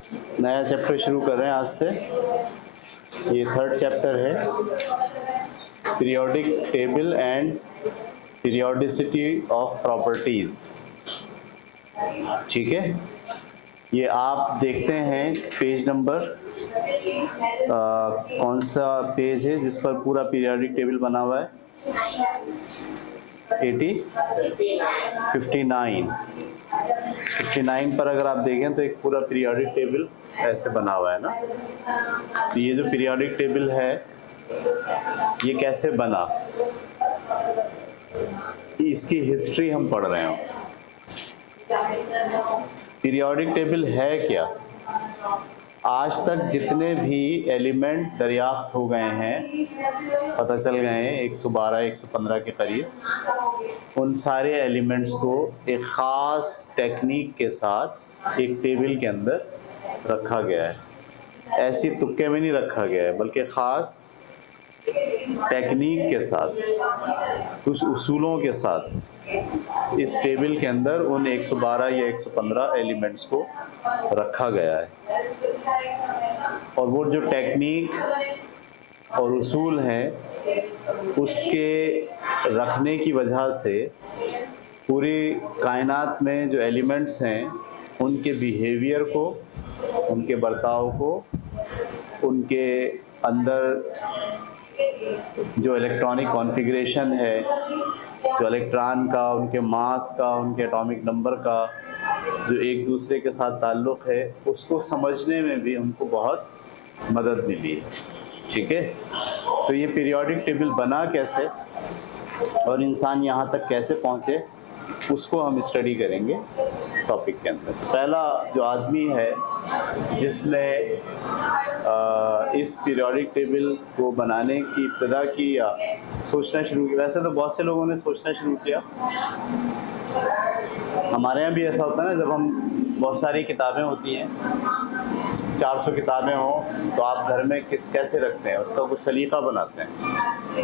नया चैप्टर शुरू कर रहे हैं आज से। ये थर्ड चैप्टर है, periodic table and periodicity of properties. ठीक है, ये आप देखते हैं पेज नंबर कौन सा पेज है जिस पर पूरा पीरियोडिक टेबल बना हुआ है? 59 पर अगर आप देखें तो एक पूरा पीरियोडिक टेबल ऐसे बना हुआ है ना। तो ये जो पीरियोडिक टेबल है ये कैसे बना, इसकी हिस्ट्री हम पढ़ रहे हैं। पीरियोडिक टेबल है क्या? आज तक जितने भी एलिमेंट दरियाफ्त हो गए हैं, पता चल गए हैं 112-115 के करीब, उन सारे एलिमेंट्स को एक ख़ास टेक्निक के साथ एक टेबल के अंदर रखा गया है। ऐसी तुक्के में नहीं रखा गया है, बल्कि ख़ास टेक्निक के साथ, कुछ उसूलों के साथ इस टेबल के अंदर उन 112 या 115 एलिमेंट्स को रखा गया है। और वो जो टेक्निक और उसूल हैं, उसके रखने की वजह से पूरी कायनात में जो एलिमेंट्स हैं उनके बिहेवियर को, उनके बर्ताव को, उनके अंदर जो इलेक्ट्रॉनिक कॉन्फ़िगरेशन है, जो इलेक्ट्रॉन का, उनके मास का, उनके एटॉमिक नंबर का जो एक दूसरे के साथ ताल्लुक़ है, उसको समझने में भी हमको बहुत मदद मिली है। ठीक है, तो ये पीरियोडिक टेबल बना कैसे और इंसान यहाँ तक कैसे पहुँचे, उसको हम स्टडी करेंगे टॉपिक के अंदर। पहला जो आदमी है जिसने इस पीरियोडिक टेबल को बनाने की इब्तिदा की या सोचना शुरू किया, वैसे तो बहुत से लोगों ने सोचना शुरू किया, हमारे यहाँ भी ऐसा होता है ना, जब हम बहुत सारी किताबें होती हैं, 400 किताबें हों तो आप घर में कैसे रखते हैं, उसका कुछ सलीक़ा बनाते हैं।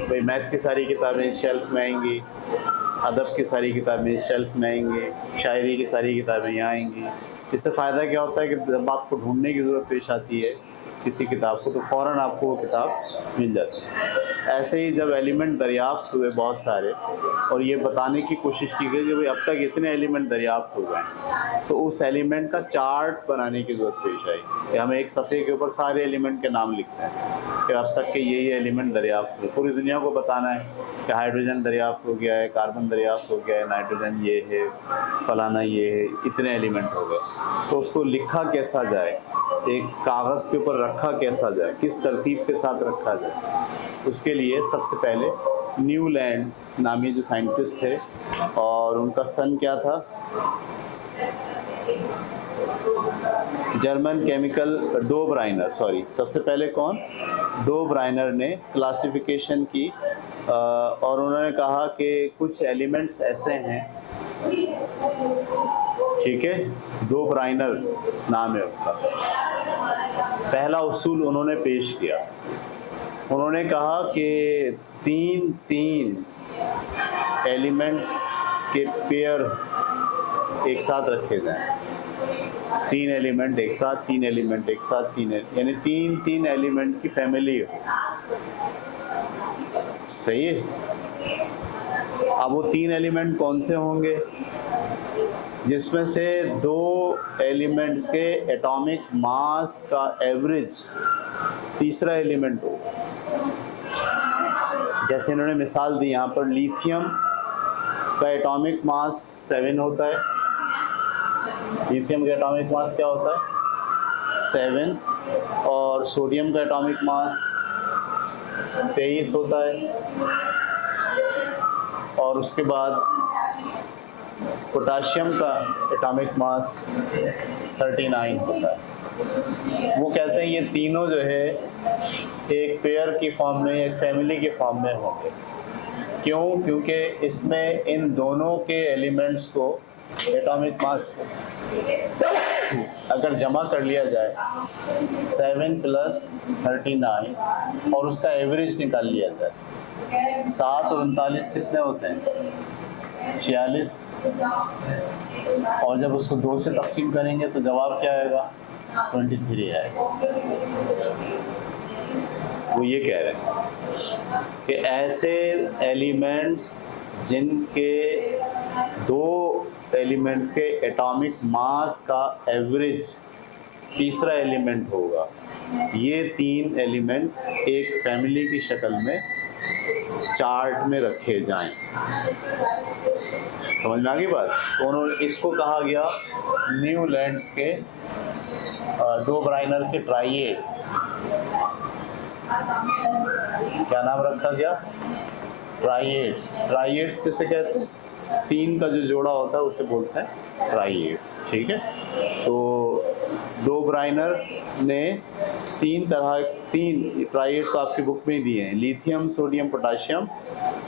भाई मैथ की सारी किताबें इस शेल्फ़ में आएंगी, अदब की सारी किताबें इस शेल्फ़ में आएंगी, शायरी की सारी किताबें यहाँ आएंगी। इससे फ़ायदा क्या होता है कि जब आपको ढूंढने की ज़रूरत पेश आती है किसी किताब को, तो फ़ौरन आपको वो किताब मिल जाती है। ऐसे ही जब एलिमेंट दरियाफ्त हुए बहुत सारे, और ये बताने की कोशिश की गई कि भाई अब तक इतने एलिमेंट दरियाफ्त हो गए, तो उस एलिमेंट का चार्ट बनाने की ज़रूरत पेश आई कि हमें एक सफ़े के ऊपर सारे एलिमेंट के नाम लिखते हैं कि अब तक के ये एलिमेंट दरियाफ्त हुए। पूरी दुनिया को बताना है कि हाइड्रोजन दरियाफ्त हो गया है, कार्बन दरियाफ्त हो गया है, नाइट्रोजन ये है, फलाना ये है, इतने एलिमेंट हो गए। तो उसको लिखा कैसा जाए, एक कागज़ के ऊपर रखा कैसा जाए, किस तरतीब के साथ रखा जाए, उसके लिए सबसे पहले न्यूलैंड्स नामी जो साइंटिस्ट थे, और उनका सन क्या था, जर्मन केमिकल डो ब्राइनर, सबसे पहले कौन, डो ब्राइनर ने क्लासिफिकेशन की, और उन्होंने कहा कि कुछ एलिमेंट्स ऐसे हैं, ठीक है, डो ब्राइनर नाम है उनका। पहला उसूल उन्होंने पेश किया, उन्होंने कहा कि तीन एलिमेंट्स के पेयर एक साथ रखे जाएं, 3 एलिमेंट एक साथ, 3 एलिमेंट एक साथ, यानी तीन एलिमेंट की फैमिली हो। सही है। अब वो 3 एलिमेंट कौन से होंगे, जिसमें से 2 एलिमेंट्स के एटॉमिक मास का एवरेज तीसरा एलिमेंट हो। जैसे इन्होंने मिसाल दी यहाँ पर, लिथियम का एटॉमिक मास 7 होता है, लिथियम का एटॉमिक मास क्या होता है 7, और सोडियम का एटॉमिक मास 23 होता है, और उसके बाद पोटाशियम का एटॉमिक मास 39 होता है। वो कहते हैं ये तीनों जो है एक पेयर की फॉर्म में, एक फैमिली के फॉर्म में होंगे। क्यों? क्योंकि इसमें इन दोनों के एलिमेंट्स को, एटॉमिक मास को अगर जमा कर लिया जाए 7 + 39 और उसका एवरेज निकाल लिया जाए, 7 और 39 कितने होते हैं 46, और जब उसको 2 से तकसीम करेंगे तो जवाब क्या आएगा 23 आएगा। वो ये कह रहे हैं कि ऐसे एलिमेंट्स जिनके दो एलिमेंट्स के एटॉमिक मास का एवरेज तीसरा एलिमेंट होगा, ये 3 एलिमेंट्स एक फैमिली की शक्ल में चार्ट में रखे जाएं। समझ में आ गई बात? तो उन्होंने इसको कहा गया न्यूलैंड्स के दो ब्राइनर के ट्राइएड। क्या नाम रखा गया? ट्राइएड्स। ट्राइएड्स किसे कहते हैं? 3 का जो जोड़ा होता है उसे बोलते हैं ट्राइएड्स। ठीक है, तो दो ब्राइनर ने 3 ट्राइएड तो आपकी बुक में ही दिए हैं, लिथियम, सोडियम, पोटाशियम,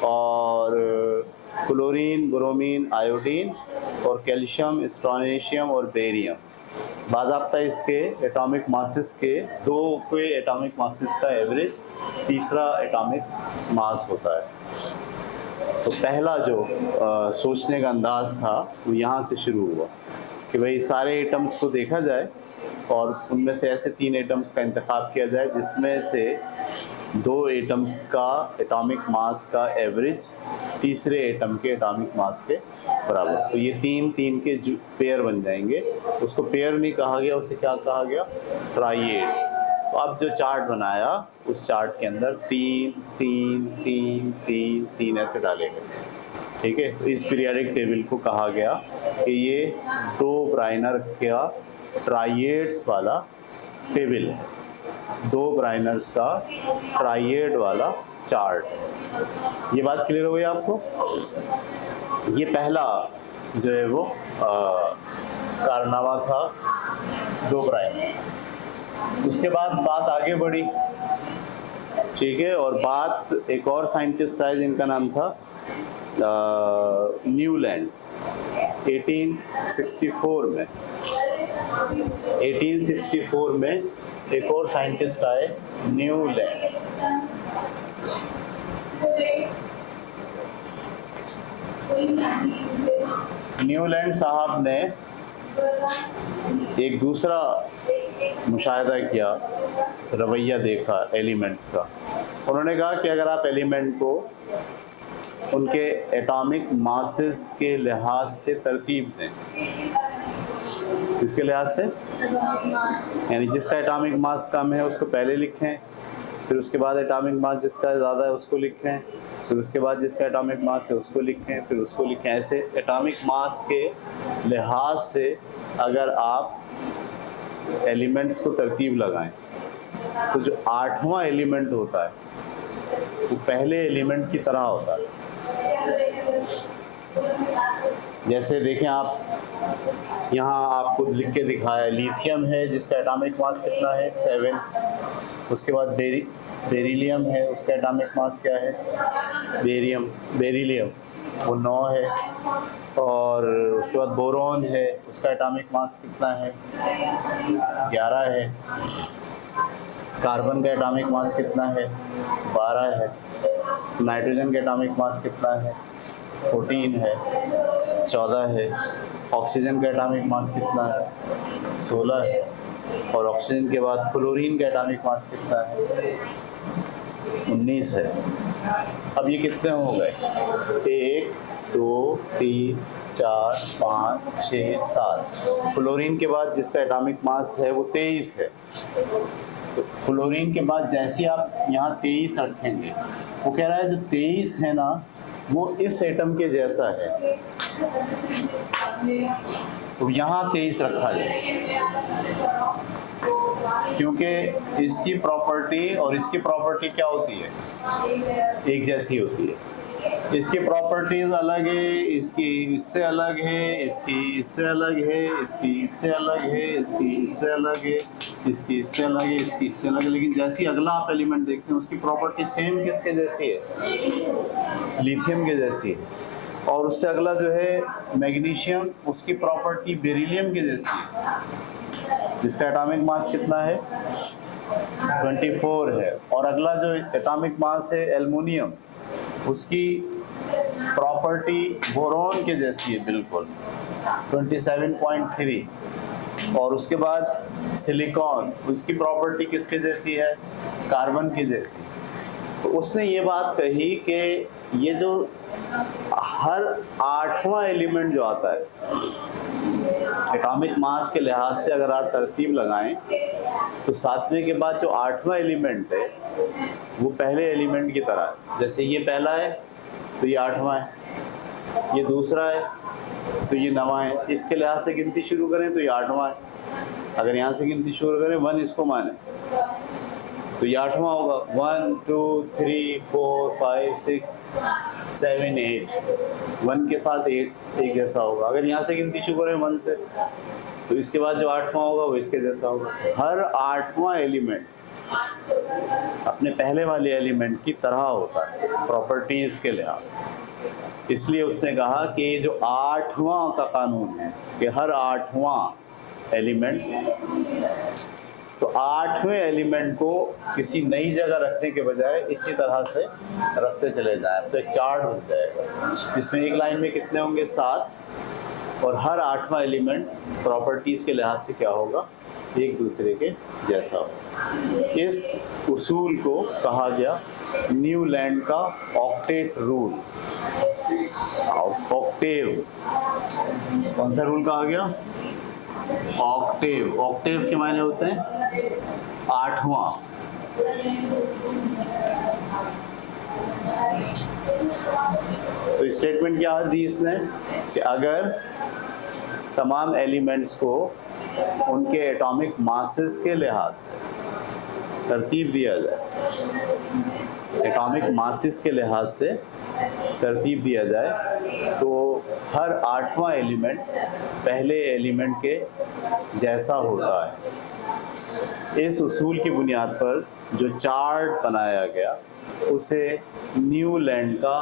और क्लोरीन, ब्रोमीन, आयोडीन, और कैल्शियम, स्ट्रोनेशियम और बेरियम। बाज़ाब्ता इसके एटॉमिक मासेस के दो के एटॉमिक मासेस का एवरेज तीसरा एटॉमिक मास होता है। तो पहला जो सोचने का अंदाज था वो यहाँ से शुरू हुआ कि भाई सारे एटम्स को देखा जाए और उनमें से ऐसे 3 एटम्स का इंतखाब किया जाए जिसमें से 2 एटम्स का एटॉमिक मास का एवरेज तीसरे एटम के एटॉमिक मास के बराबर। तो ये 3 के जो पेयर बन जाएंगे, उसको पेयर नहीं कहा गया, उसे क्या कहा गया? ट्राइएड्स। तो अब जो चार्ट बनाया उस चार्ट के अंदर 3 3 3 3 3 ऐसे डाले गए। ठीक है, तो इस पीरियोडिक टेबल को कहा गया कि ये 2 ब्राइनर का ट्राइएड्स वाला टेबल है, 2 ब्राइनर्स का ट्राइएड वाला चार्ट। ये बात क्लियर हो गई आपको? ये पहला जो है वो कारनामा था 2 ब्राइनर। उसके बाद बात आगे बढ़ी, ठीक है, और बात एक और साइंटिस्ट आए जिनका नाम था न्यूलैंड। 1864 में एक और साइंटिस्ट आए, न्यूलैंड। न्यूलैंड साहब ने एक दूसरा मुशाहिदा किया, रवैया देखा एलिमेंट्स का। उन्होंने कहा कि अगर आप एलिमेंट को उनके एटॉमिक मासेस के लिहाज से तरतीब दें, इसके लिहाज से यानी जिसका एटॉमिक मास कम है उसको पहले लिखें, फिर उसके बाद एटॉमिक मास जिसका ज़्यादा है उसको लिखें, फिर उसके बाद जिसका एटॉमिक मास है उसको लिखें, फिर उसको लिखें। ऐसे एटॉमिक मास के लिहाज से अगर आप एलिमेंट्स को तरतीब लगाएं तो जो 8वां एलिमेंट होता है वो पहले एलिमेंट की तरह होता है। जैसे देखें आप, यहाँ आपको लिख के दिखाया, लिथियम है जिसका एटॉमिक मास कितना है? 7। उसके बाद बेरिलियम है, उसका एटॉमिक मास क्या है? बेरिलियम वो 9 है। और उसके बाद बोरॉन है, उसका एटॉमिक मास कितना है? 11 है। कार्बन का एटॉमिक मास कितना है? 12 है। नाइट्रोजन का एटॉमिक मास कितना है? 14 है। 14 है। ऑक्सीजन का एटॉमिक मास कितना है? 16 है। और ऑक्सीजन के बाद फ्लोरीन का एटॉमिक मास कितना है? 19 है। अब ये कितने हो गए? 1 2 3 4 5 6 7। फ्लोरीन के बाद जिसका एटॉमिक मास है वो 23 है। तो फ्लोरीन के बाद जैसे आप यहाँ 23 रखेंगे, वो कह रहा है जो 23 है ना वो इस एटम के जैसा है, तो यहाँ 23 रखा जाए, क्योंकि इसकी प्रॉपर्टी और इसकी प्रॉपर्टी क्या होती है? एक जैसी होती है। इसकी प्रॉपर्टीज अलग है, इसकी इससे अलग है, इसकी इससे अलग है, इसकी इससे अलग है, इसकी इससे अलग है, इसकी इससे अलग है, इसकी इससे अलग है। लेकिन जैसे अगला आप एलिमेंट देखते हैं उसकी प्रॉपर्टी सेम किसके जैसी है? लिथियम के जैसी है। और उससे अगला जो है मैग्नीशियम, उसकी प्रॉपर्टी बेरिलियम के जैसी है, जिसका एटॉमिक मास कितना है? 24 है। और अगला जो एटॉमिक मास है एल्युमिनियम, उसकी प्रॉपर्टी बोरॉन के जैसी है बिल्कुल, 27.3। और उसके बाद सिलिकॉन, उसकी प्रॉपर्टी किसके जैसी है? कार्बन की जैसी। तो उसने ये बात कही कि ये जो हर 8वां एलिमेंट जो आता है एटॉमिक मास के लिहाज से अगर आप तरतीब लगाएं तो 7वें के बाद जो 8वां एलिमेंट है वो पहले एलिमेंट की तरह है। जैसे ये पहला है तो ये 8वां है, ये दूसरा है तो ये 9वां है। इसके लिहाज से गिनती शुरू करें तो ये 8वां है। अगर यहाँ से गिनती शुरू करें 1 इसको माने तो ये 8वां होगा। 1 2 3 4 5 6 7 8, 1 के साथ 8 एक जैसा होगा। अगर यहाँ से गिनती शुरू करें 1 से तो इसके बाद जो 8वां होगा वो इसके जैसा होगा। हर 8वां एलिमेंट अपने पहले वाले एलिमेंट की तरह होता है प्रॉपर्टीज के लिहाज से। इसलिए उसने कहा कि जो 8वां का कानून है कि हर 8वां एलिमेंट, तो 8वें एलिमेंट को किसी नई जगह रखने के बजाय इसी तरह से रखते चले जाएं तो एक चार्ट बन जाएगा जिसमें एक लाइन में कितने होंगे? 7, और हर 8वां एलिमेंट प्रॉपर्टीज के लिहाज से क्या होगा? एक दूसरे के जैसा होगा। इस उसूल को कहा गया न्यूलैंड का ऑक्टेट रूल। ऑक्टेव, कौन सा रूल कहा गया? ऑक्टेव। ऑक्टेव के मायने होते हैं 8वां। तो स्टेटमेंट क्या दी इसने कि अगर तमाम एलिमेंट्स को उनके एटॉमिक मासेस के लिहाज से तरतीब दिया जाए, एटॉमिक मासेस के लिहाज से तरतीब दिया जाए तो हर 8वां एलिमेंट पहले एलिमेंट के जैसा होता है। इस उसूल की बुनियाद पर जो चार्ट बनाया गया उसे न्यूलैंड का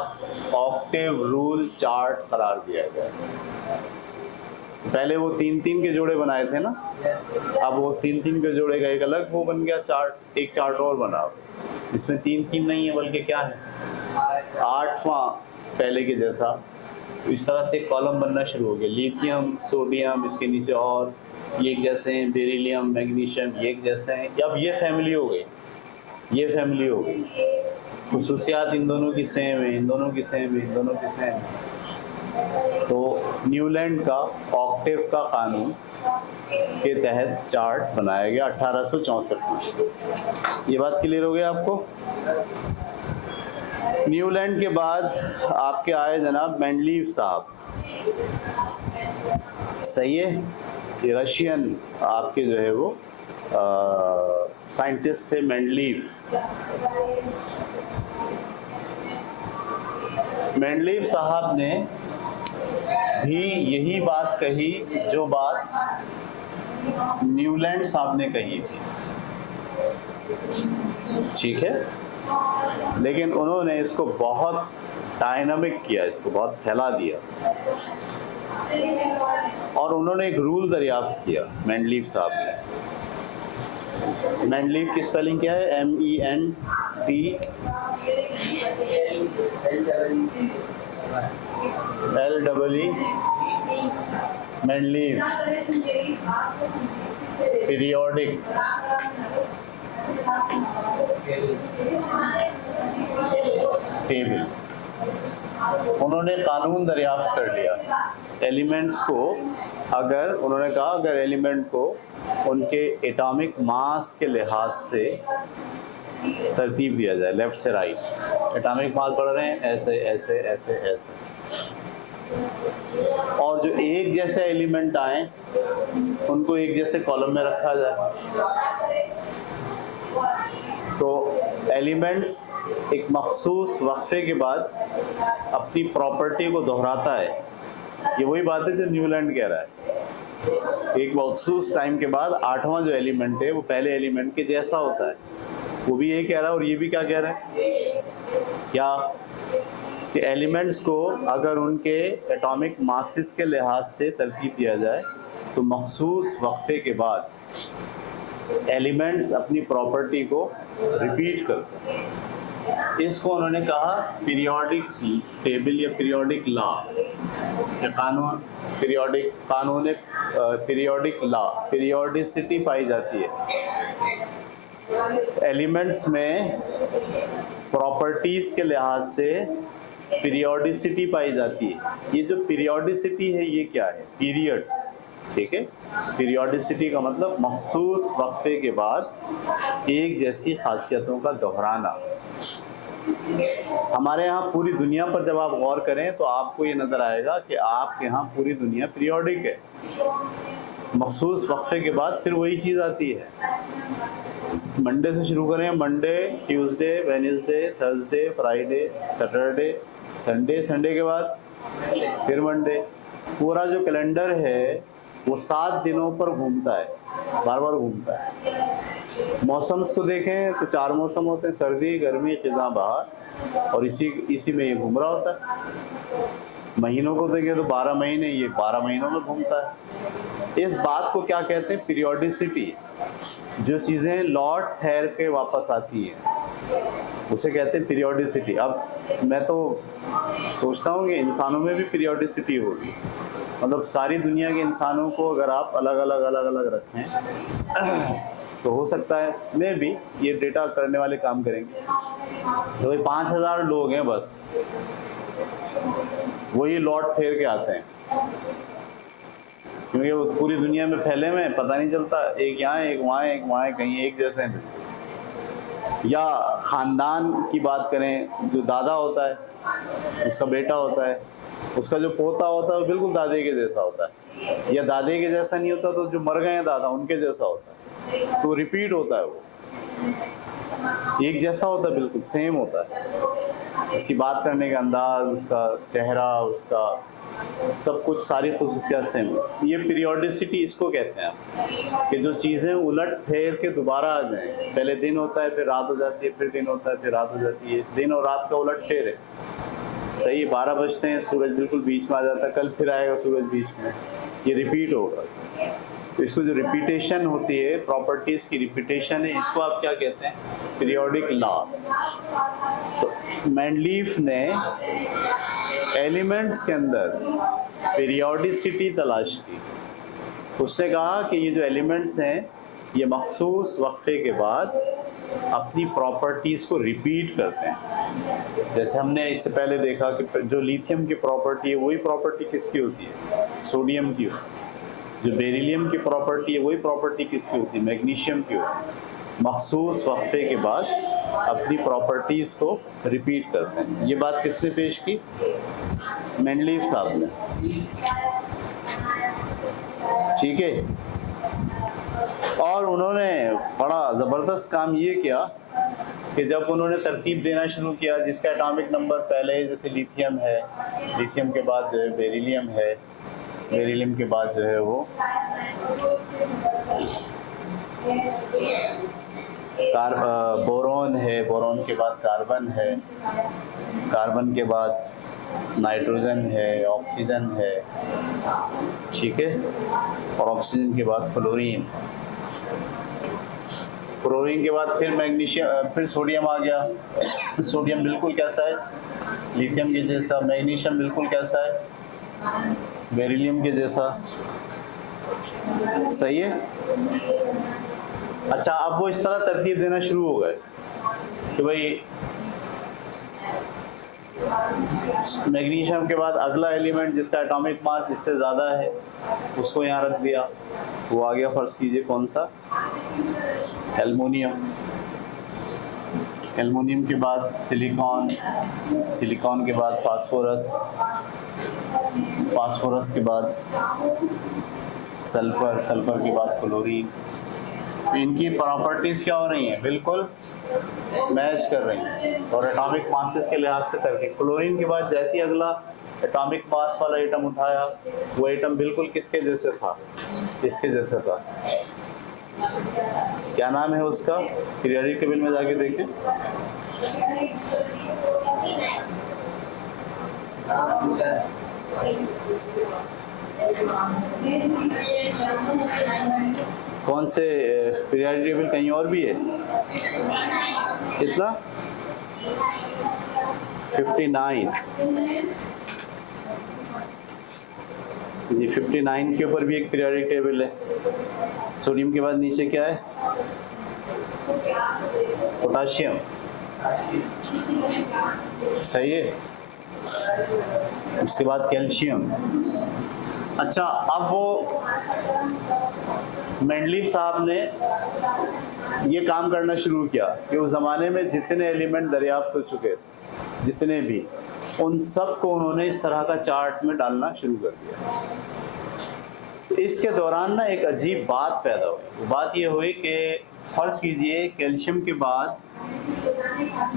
ऑक्टेव रूल चार्ट करार दिया गया। पहले वो 3-3 के जोड़े बनाए थे ना, अब वो 3-3 के जोड़े का एक अलग वो बन गया चार्ट, एक चार्ट और बना इसमें 3-3 नहीं है बल्कि क्या है 8वां पहले के जैसा। तो इस तरह से कॉलम बनना शुरू हो गया। लिथियम, सोडियम, इसके नीचे और ये एक जैसे हैं, बेरिलियम, मैग्नीशियम ये एक जैसे हैं। अब ये फैमिली हो गई, ये फैमिली हो गई, खुसूसियात इन दोनों की सेम है, इन दोनों की सेम है, इन दोनों की सेम है। तो न्यूलैंड का ऑक्टेव का कानून के तहत चार्ट बनाया गया 1864 में। ये बात क्लियर हो गई आपको? न्यूलैंड के बाद आपके आए जनाब मेंडलीव साहब, सही है? ये रशियन आपके जो है वो साइंटिस्ट थे मेंडलीव। मेंडलीव साहब ने भी यही बात कही जो बात न्यूलैंड साहब ने कही थी, ठीक है? लेकिन उन्होंने इसको बहुत डायनामिक किया, इसको बहुत फैला दिया और उन्होंने एक रूल दरियाफ्त किया मेंडलीव साहब ने। मेंडलीव की स्पेलिंग क्या है? MEND LEE, Mendeleev periodic table. उन्होंने कानून दरियाफ्त कर लिया एलिमेंट्स को, अगर उन्होंने कहा अगर एलिमेंट को उनके एटॉमिक मास के लिहाज से तरतीब दिया जाए लेफ्ट से राइट, एटॉमिक मास पढ़ रहे हैं ऐसे ऐसे ऐसे ऐसे, और जो एक जैसे एलिमेंट आए उनको एक जैसे कॉलम में रखा जाए। तो एलिमेंट्स एक मखसूस वक्फे के बाद अपनी प्रॉपर्टी को दोहराता है। ये वही बात है जो न्यूलैंड कह रहा है। एक मखसूस टाइम के बाद 8वां जो एलिमेंट है वो पहले एलिमेंट के जैसा होता है। वो भी यही कह रहा है और ये भी क्या कह रहा है क्या कि एलिमेंट्स को अगर उनके एटॉमिक मासेस के लिहाज से तरतीब दिया जाए तो मखसूस वक्फे के बाद एलिमेंट्स अपनी प्रॉपर्टी को रिपीट करते हैं। इसको उन्होंने कहा पीरियोडिक टेबल या पीरियोडिक लॉ या कानून, पीरियोडिक लॉ, पीरियोडिसिटी पाई जाती है एलिमेंट्स में, प्रॉपर्टीज के लिहाज से पीरियोडिसिटी पाई जाती है। ये जो पीरियोडिसिटी है ये क्या है? पीरियड्स, ठीक है। पीरियोडिसिटी का मतलब मखसूस वक्फे के बाद एक जैसी खासियतों का दोहराना। हमारे यहाँ पूरी दुनिया पर जब आप गौर करें तो आपको ये नज़र आएगा कि आपके यहाँ पूरी दुनिया पीरियोडिक है, मखसूस वक्फे के बाद फिर वही चीज़ आती है। मंडे से शुरू करें, Monday, Tuesday, Wednesday, Thursday, Friday, Saturday, Sunday, Sunday के बाद फिर मंडे। पूरा जो कैलेंडर है वो 7 दिनों पर घूमता है, बार बार घूमता है। मौसम्स को देखें तो 4 मौसम होते हैं, सर्दी, गर्मी, खिज़ां, बहार, और इसी में ये घूम रहा होता है। महीनों को देखें तो 12 महीने, ये 12 महीनों में घूमता है। इस बात को क्या कहते हैं? पीरियोडिसिटी। जो चीज़ें लौट ठहर के वापस आती हैं उसे कहते हैं पीरियोडिसिटी। अब मैं तो सोचता हूँ कि इंसानों में भी पीरियोडिसिटी होगी, मतलब सारी दुनिया के इंसानों को अगर आप अलग अलग रखें तो हो सकता है मैं भी, ये डेटा करने वाले काम करेंगे, तो भाई 5000 लोग हैं बस, वही लौट फेर के आते हैं, क्योंकि वो पूरी दुनिया में फैले हुए हैं, पता नहीं चलता, एक यहाँ एक वहाँ, एक वहाँ, कहीं एक जैसे हैं। या ख़ानदान की बात करें, जो दादा होता है उसका बेटा होता है, उसका जो पोता होता है वो बिल्कुल दादे के जैसा होता है, या दादे के जैसा नहीं होता तो जो मर गए हैं दादा उनके जैसा होता है, तो रिपीट होता है, वो एक जैसा होता है, बिल्कुल सेम होता है। उसकी बात करने का अंदाज, उसका चेहरा, उसका सब कुछ, सारी खुसूसियात सेम होती है। ये पीरियोडिसिटी इसको कहते हैं कि जो चीज़ें उलट फेर के दोबारा आ जाएं। पहले दिन होता है, फिर रात हो जाती है, फिर दिन होता है, फिर रात हो जाती है। दिन और रात का उलट फेर है, सही। 12 बजते हैं, सूरज बिल्कुल बीच में आ जाता है, कल फिर आएगा सूरज बीच में, ये रिपीट होगा। तो इसको जो रिपीटेशन होती है, प्रॉपर्टीज़ की रिपीटेशन है, इसको आप क्या कहते हैं? Periodic law. तो मैंडलीफ ने एलिमेंट्स के अंदर पीरियोडिसिटी तलाश की। उसने कहा कि ये जो एलिमेंट्स हैं ये मखसूस वक्फे के बाद अपनी प्रॉपर्टीज़ को रिपीट करते हैं। जैसे हमने इससे पहले देखा कि जो लिथियम की प्रॉपर्टी है वही प्रॉपर्टी किसकी होती है? सोडियम की होती है। जो बेरिलियम की प्रॉपर्टी है वही प्रॉपर्टी किसकी होती है? मैग्नीशियम की होती है। मखसूस वक्फे के बाद अपनी प्रॉपर्टीज़ को रिपीट करते हैं। ये बात किसने पेश की? मेंडलीफ साहब ने, ठीक है। और उन्होंने बड़ा ज़बरदस्त काम ये किया कि जब उन्होंने तरतीब देना शुरू किया, जिसका एटॉमिक नंबर पहले जैसे लिथियम है, लिथियम के बाद जो है बेरिलियम है, बेरिलियम के बाद जो है वो बोरोन है, बोरोन के बाद कार्बन है, कार्बन के बाद नाइट्रोजन है, ऑक्सीजन है, ठीक है, और ऑक्सीजन के बाद फ्लोरीन, फ्लोरीन के बाद फिर मैग्नीशियम, फिर सोडियम आ गया। सोडियम बिल्कुल कैसा है? लिथियम के जैसा। मैग्नीशियम बिल्कुल कैसा है? बेरिलियम के जैसा, सही है। अच्छा, अब वो इस तरह तरतीब देना शुरू हो गए कि भाई मैग्नीशियम के बाद अगला एलिमेंट जिसका एटॉमिक मास इससे ज़्यादा है उसको यहाँ रख दिया, वो आ गया, फर्ज कीजिए कौन सा? एल्युमिनियम। एल्युमिनियम के बाद सिलिकॉन, सिलिकॉन के बाद फास्फोरस, फास्फोरस के बाद सल्फर, सल्फर के बाद क्लोरीन। इनकी प्रॉपर्टीज़ क्या हो रही हैं? बिल्कुल मैच कर रही हैं और एटॉमिक मासेस के लिहाज से करके। क्लोरीन के बाद जैसे ही अगला एटॉमिक मास वाला एटम उठाया, वो एटम बिल्कुल किसके जैसे था? इसके जैसे था। क्या नाम है उसका? पीरियोडिक टेबल में जाके देखें। कौन से पीरियोडिक टेबल? कहीं और भी है? कितना? 59 जी, 59 के ऊपर भी एक पीरियोडिक टेबल है। सोडियम के बाद नीचे क्या है? पोटाशियम। सही है। इसके बाद कैल्शियम। अच्छा, अब वो मेंडलीव साहब ने ये काम करना शुरू किया कि उस ज़माने में जितने एलिमेंट दरियाफ्त हो चुके थे, जितने भी, उन सब को उन्होंने इस तरह का चार्ट में डालना शुरू कर दिया। इसके दौरान ना एक अजीब बात पैदा हुई। बात ये हुई कि फ़र्ज़ कीजिए कैल्शियम के बाद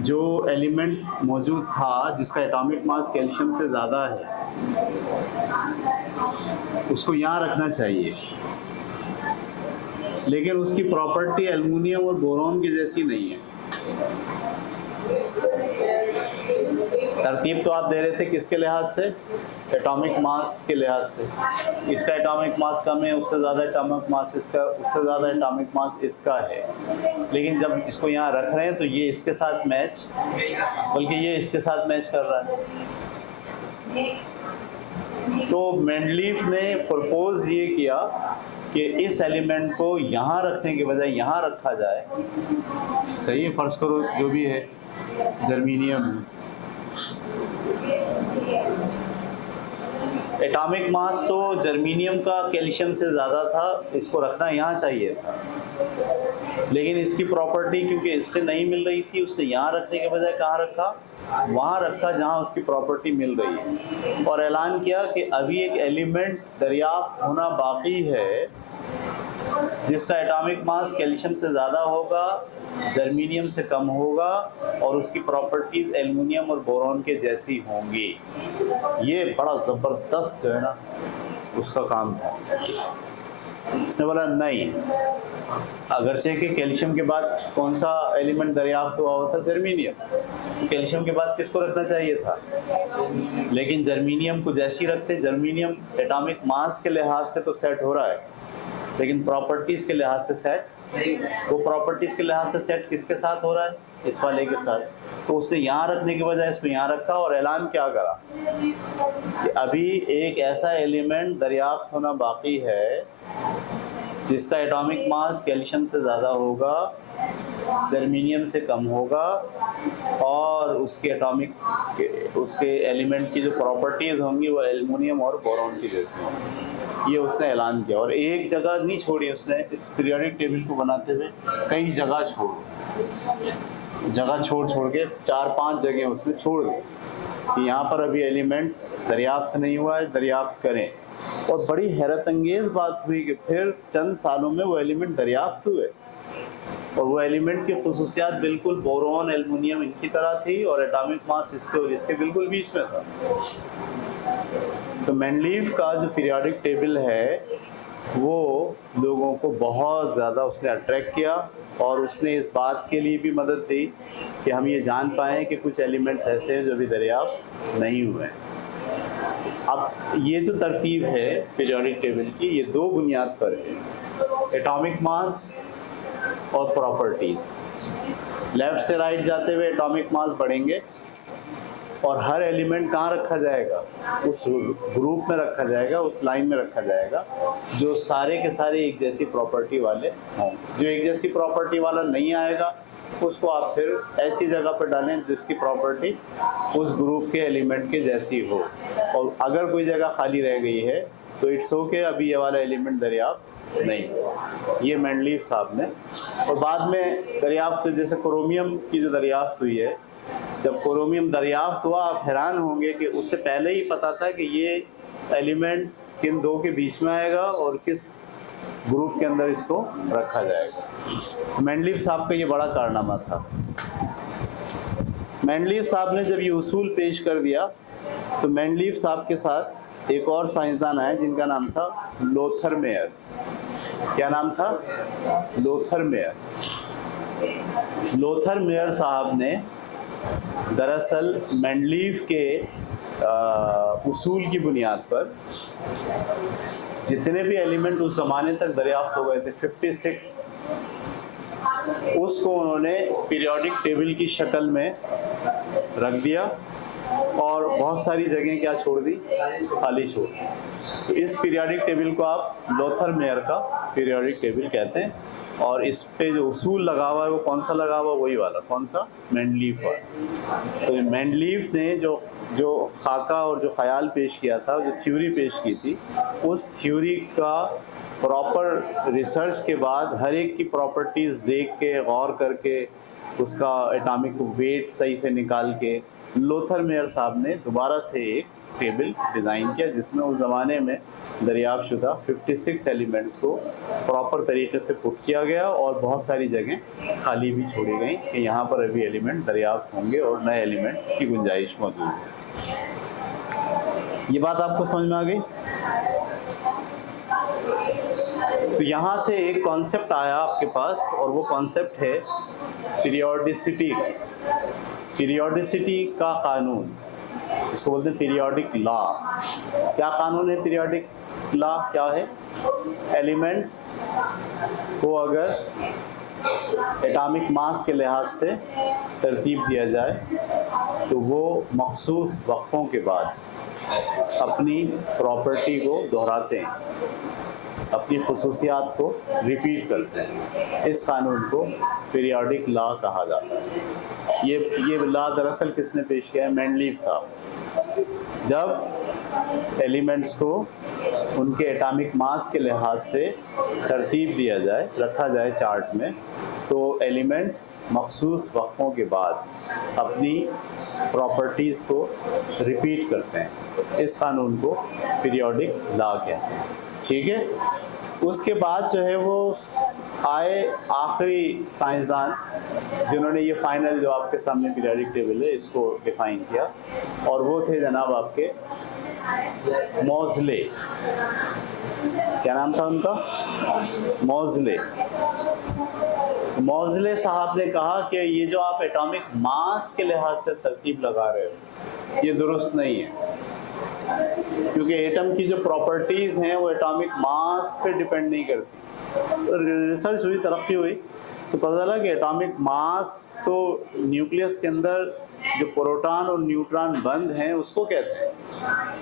जो एलिमेंट मौजूद था जिसका एटॉमिक मास कैल्शियम से ज़्यादा है, उसको यहाँ रखना चाहिए, लेकिन उसकी प्रॉपर्टी एल्युमिनियम और बोरॉन की जैसी नहीं है। तरतीब तो आप दे रहे थे किसके लिहाज से? एटॉमिक मास के लिहाज से। इसका एटॉमिक मास कम है, उससे ज़्यादा एटॉमिक मास इसका, उससे ज़्यादा एटॉमिक मास इसका है। लेकिन जब इसको यहाँ रख रहे हैं तो ये इसके साथ मैच, बल्कि ये इसके साथ मैच कर रहा है। तो मेंडलीव ने प्रपोज ये किया कि इस एलिमेंट को यहाँ रखने के बजाय यहाँ रखा जाए। सही है, फ़र्ज़ करो जो भी है जर्मीनियम है, एटॉमिक मास तो जर्मीनियम का कैल्शियम से ज़्यादा था, इसको रखना यहाँ चाहिए था, लेकिन इसकी प्रॉपर्टी क्योंकि इससे नहीं मिल रही थी, उसने यहाँ रखने के बजाय कहाँ रखा? वहाँ रखा जहाँ उसकी प्रॉपर्टी मिल रही है, और ऐलान किया कि अभी एक एलिमेंट दरियाफ्त होना बाकी है जिसका एटॉमिक मास कैल्शियम से ज़्यादा होगा, जर्मीनियम से कम होगा, और उसकी प्रॉपर्टीज़ एल्युमिनियम और बोरॉन के जैसी होंगी। ये बड़ा ज़बरदस्त जो है ना उसका काम था। उसने बोला नहीं, अगरचे कि कैल्शियम के बाद कौन सा एलिमेंट दरियाफ्त हुआ होता? जर्मीनियम। तो कैल्शियम के बाद किसको रखना चाहिए था? लेकिन जर्मीनियम को जैसी रखते, जर्मीनियम एटॉमिक मास के लिहाज से तो सेट हो रहा है, लेकिन प्रॉपर्टीज़ के लिहाज से सेट, वो प्रॉपर्टीज़ के लिहाज से सेट किसके साथ हो रहा है? इस वाले के साथ। तो उसने यहाँ रखने के बजाय इसको यहाँ रखा और ऐलान क्या करा कि अभी एक ऐसा एलिमेंट दरियाफ्त होना बाकी है जिसका एटॉमिक मास कैल्शियम से ज़्यादा होगा, जर्मीनियम से कम होगा, और उसके उसके एलिमेंट की जो प्रॉपर्टीज़ होंगी वो एल्युमिनियम और बोरॉन की जैसी होंगी। ये उसने ऐलान किया, और एक जगह नहीं छोड़ी उसने। इस पीरियोडिक टेबल को बनाते हुए कई जगह छोड़ के 4-5 जगह उसने छोड़ दी कि यहाँ पर अभी एलिमेंट दरियाफ्त नहीं हुआ है, दरियाफ्त करें। और बड़ी हैरत अंगेज़ बात हुई कि फिर चंद सालों में वो एलिमेंट दरियाफ्त हुए, और वो एलिमेंट की खुसूसियात बिल्कुल बोरॉन, एल्युमिनियम इनकी तरह थी, और एटॉमिक मास इसके और इसके बिल्कुल बीच में था। तो मेंडलीव का जो पीरियोडिक टेबल है वो लोगों को बहुत ज़्यादा उसने अट्रैक्ट किया, और उसने इस बात के लिए भी मदद दी कि हम ये जान पाएँ कि कुछ एलिमेंट्स ऐसे हैं जो अभी दरियाफ्त नहीं हुए हैं। अब ये जो तरतीब है पीरियोडिक टेबल की, ये दो बुनियाद पर है, एटॉमिक मास और प्रॉपर्टीज़। लेफ़्ट से राइट जाते हुए एटॉमिक मास बढ़ेंगे, और हर एलिमेंट कहाँ रखा जाएगा? उस ग्रुप में रखा जाएगा, उस लाइन में रखा जाएगा जो सारे के सारे एक जैसी प्रॉपर्टी वाले हों। जो एक जैसी प्रॉपर्टी वाला नहीं आएगा उसको आप फिर ऐसी जगह पर डालें जिसकी प्रॉपर्टी उस ग्रुप के एलिमेंट के जैसी हो, और अगर कोई जगह खाली रह गई है तो इट्स ओके, अभी ये वाला एलिमेंट दरियाफ्त नहीं हुआ। ये मेंडलीव साहब ने। और बाद में दरियाफ्त, जैसे क्रोमियम की जो दरियाफ्त हुई है, जब क्रोमियम दरियाफ्त हुआ आप हैरान होंगे कि उससे पहले ही पता था कि ये एलिमेंट किन दो के बीच में आएगा और किस ग्रुप के अंदर इसको रखा जाएगा। मेंडलीव साहब का ये बड़ा कारनामा था। मेंडलीव साहब ने जब ये उसूल पेश कर दिया तो मेंडलीव साहब के साथ एक और साइंसदान आए जिनका नाम था लोथर मेयर। क्या नाम था? Lothar Meyer. लोथर मेयर साहब ने दरअसल मेंडलीव के उसूल की बुनियाद पर जितने भी एलिमेंट उस ज़माने तक दरियाफ्त हो गए थे, उसको उन्होंने पीरियोडिक टेबल की शक्ल में रख दिया और बहुत सारी जगह क्या छोड़ दी, खाली छोड़ दी। तो इस पीरियोडिक टेबल को आप लोथर-मेयर का पीरियोडिक टेबल कहते हैं और इस पे जो उसूल लगा हुआ है वो कौन सा लगा हुआ है, वही वाला, कौन सा, मेंडलीफ वाला। तो मेंडलीफ ने जो खाका और जो ख्याल पेश किया था, जो थ्योरी पेश की थी, उस थ्योरी का प्रॉपर रिसर्च के बाद हर एक की प्रॉपर्टीज़ देख के, गौर करके, उसका एटॉमिक वेट सही से निकाल के लोथर-मेयर साहब ने दोबारा से एक टेबल डिज़ाइन किया जिसमें उस ज़माने में दरियाफ्त शुदा 56 एलिमेंट्स को प्रॉपर तरीके से पुट किया गया और बहुत सारी जगह खाली भी छोड़ी गई कि यहाँ पर अभी एलिमेंट दरियाफ्त होंगे और नए एलिमेंट की गुंजाइश मौजूद है। ये बात आपको समझ में आ गई? तो यहाँ से एक कॉन्सेप्ट आया आपके पास और वो कॉन्सेप्ट है पीरियोडिसिटी का कानून, इसको बोलते हैं पीरियोडिक लॉ। क्या कानून है पीरियोडिक लॉ? क्या है? एलिमेंट्स को अगर एटॉमिक मास के लिहाज से तरतीब दिया जाए तो वो मखसूस वक्फों के बाद अपनी प्रॉपर्टी को दोहराते हैं, अपनी खसूसियात को रिपीट करते हैं। इस कानून को पीरियोडिक लॉ कहा जाता है। ये लॉ दरअसल किसने पेश किया है? मेंडलीफ साहब। जब एलिमेंट्स को उनके एटॉमिक मास के लिहाज से तरतीब दिया जाए, रखा जाए चार्ट में, तो एलिमेंट्स मखसूस वक्फों के बाद अपनी प्रॉपर्टीज़ को रिपीट करते हैं। इस कानून को पीरियोडिक लॉ कहते हैं। ठीक है। उसके बाद जो है वो आए आखिरी साइंसदान जिन्होंने ये फाइनल जो आपके सामने पीरियोडिक टेबल है इसको डिफाइन किया और वो थे जनाब आपके मोज़ले। क्या नाम था उनका? मोज़ले। मोज़ले साहब ने कहा कि ये जो आप एटॉमिक मास के लिहाज से तरतीब लगा रहे हो ये दुरुस्त नहीं है, क्योंकि एटम की जो प्रॉपर्टीज़ हैं वो एटॉमिक मास पे डिपेंड नहीं करती। तो रिसर्च हुई, तरक्की हुई तो पता चला कि एटॉमिक मास तो न्यूक्लियस के अंदर जो प्रोटॉन और न्यूट्रॉन बंद हैं उसको कहते हैं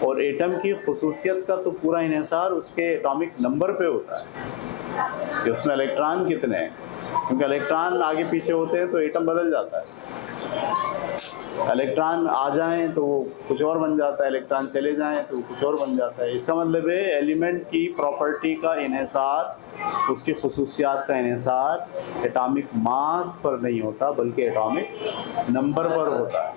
और एटम की खसूसियत का तो पूरा इन्हिसार उसके एटॉमिक नंबर पे होता है कि उसमें इलेक्ट्रॉन कितने हैं, क्योंकि इलेक्ट्रॉन आगे पीछे होते हैं तो एटम बदल जाता है। इलेक्ट्रॉन आ जाएं तो वो कुछ और बन जाता है, इलेक्ट्रॉन चले जाएं तो कुछ और बन जाता है। इसका मतलब है एलिमेंट की प्रॉपर्टी का इन्हिसार, उसकी खसूसियात का इन्हिसार एटॉमिक मास पर नहीं होता बल्कि एटॉमिक नंबर पर होता है।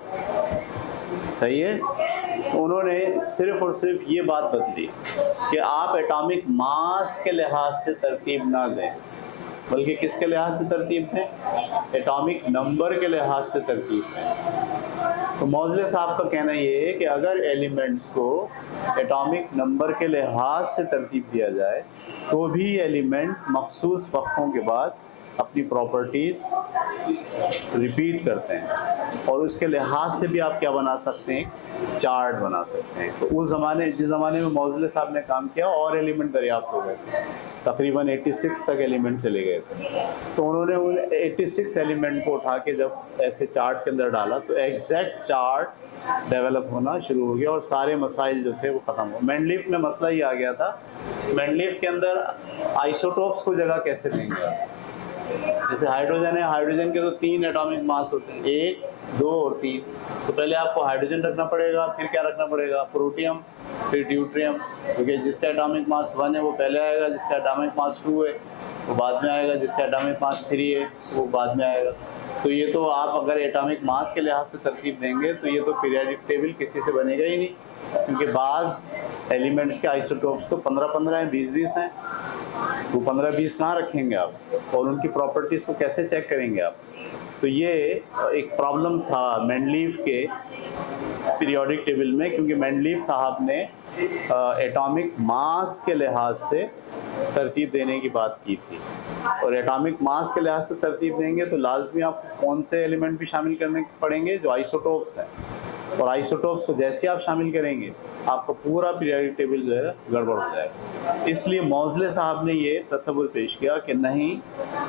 सही है। तो उन्होंने सिर्फ और सिर्फ ये बात बदली कि आप एटॉमिक मास के लिहाज से तरतीब ना दें बल्कि किसके लिहाज से तरतीब दें? एटॉमिक नंबर के लिहाज से तरतीब दें। तो मोज़ले साहब का कहना ये है कि अगर एलिमेंट्स को एटॉमिक नंबर के लिहाज से तरतीब दिया जाए तो भी एलिमेंट मखसूस वक्फों के बाद अपनी प्रॉपर्टीज़ रिपीट करते हैं और उसके लिहाज से भी आप क्या बना सकते हैं? चार्ट बना सकते हैं। तो उस ज़माने जिस ज़माने में मोज़ले साहब ने काम किया और एलिमेंट दरियाफ्त हो गए थे, तकरीबन 86 तक एलिमेंट चले गए थे। तो उन्होंने उन 86 एलिमेंट को उठा के जब ऐसे चार्ट के अंदर डाला तो एग्जैक्ट चार्ट डेवलप होना शुरू हो गया और सारे मसाइल जो थे वो ख़त्म हो। मेंडलीफ में मसला ये आ गया था, मेंडलीफ के अंदर आइसोटोप्स को जगह कैसे देंगे आप? जैसे हाइड्रोजन है, हाइड्रोजन के तो 3 एटॉमिक मास होते हैं, 1, 2 और 3। तो पहले आपको हाइड्रोजन रखना पड़ेगा, फिर क्या रखना पड़ेगा? प्रोटियम, फिर ड्यूट्रियम, क्योंकि जिसका एटॉमिक मास 1 है वो पहले आएगा, जिसका एटॉमिक मास 2 है वो बाद में आएगा, जिसका एटॉमिक मास 3 है वो बाद में आएगा। तो ये तो आप अगर एटॉमिक मास के लिहाज से तरतीब देंगे तो ये तो पीरियोडिक टेबल किसी से बनेगा ही नहीं, क्योंकि बाज़ एलिमेंट्स के आइसोटोप्स तो 15-15 हैं, 20-20 हैं। तो 15-20 कहाँ रखेंगे आप और उनकी प्रॉपर्टीज़ को कैसे चेक करेंगे आप? तो ये एक प्रॉब्लम था मेंडलीफ के पीरियोडिक टेबल में, क्योंकि मेंडलीफ साहब ने एटॉमिक मास के लिहाज से तरतीब देने की बात की थी और एटॉमिक मास के लिहाज से तरतीब देंगे तो लाजमी आपको कौन से एलिमेंट भी शामिल करने पड़ेंगे? जो आइसोटोप्स हैं। और आइसोटोप्स को जैसे आप शामिल करेंगे आपका पूरा पीरियोडिक टेबल जो है गड़बड़ हो जाएगा। इसलिए मौज़ले साहब ने ये तसव्वुर पेश किया कि नहीं,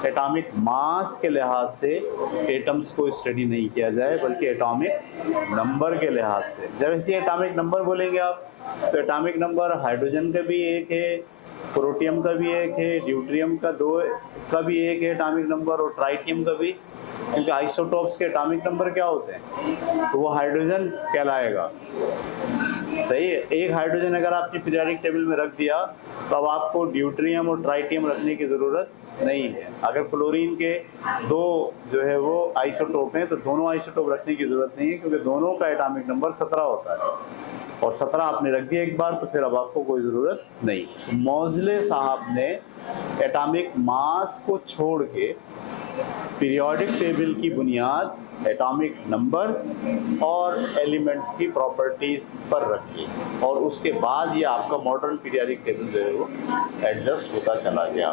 एटॉमिक मास के लिहाज से एटम्स को स्टडी नहीं किया जाए बल्कि एटॉमिक नंबर के लिहाज से। जब इसे एटॉमिक नंबर बोलेंगे आप तो एटॉमिक नंबर हाइड्रोजन का भी एक है, प्रोटियम का भी एक है, ड्यूट्रियम का दो का भी एक है एटॉमिक नंबर, और ट्राइटियम का भी, क्योंकि आइसोटोप्स के एटॉमिक नंबर क्या होते हैं तो वो हाइड्रोजन कहलाएगा। सही है, एक हाइड्रोजन अगर आपने पीरियोडिक टेबल में रख दिया तो अब आपको ड्यूट्रियम और ट्राइटियम रखने की ज़रूरत नहीं है। अगर क्लोरीन के दो जो है वो आइसोटोप हैं तो दोनों आइसोटोप रखने की ज़रूरत नहीं है, क्योंकि दोनों का एटॉमिक नंबर 17 होता है और 17 आपने रख दिया एक बार तो फिर अब आपको कोई ज़रूरत नहीं। तो मौज़ले साहब ने एटॉमिक मास को छोड़ के पीरियोडिक टेबल की बुनियाद एटॉमिक नंबर और एलिमेंट्स की प्रॉपर्टीज़ पर रखी और उसके बाद ये आपका मॉडर्न पीरियोडिक टेबल जो है वो एडजस्ट होता चला गया।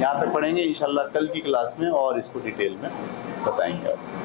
यहाँ तक पढ़ेंगे इंशाल्लाह कल की क्लास में और इसको डिटेल में बताएंगे आप।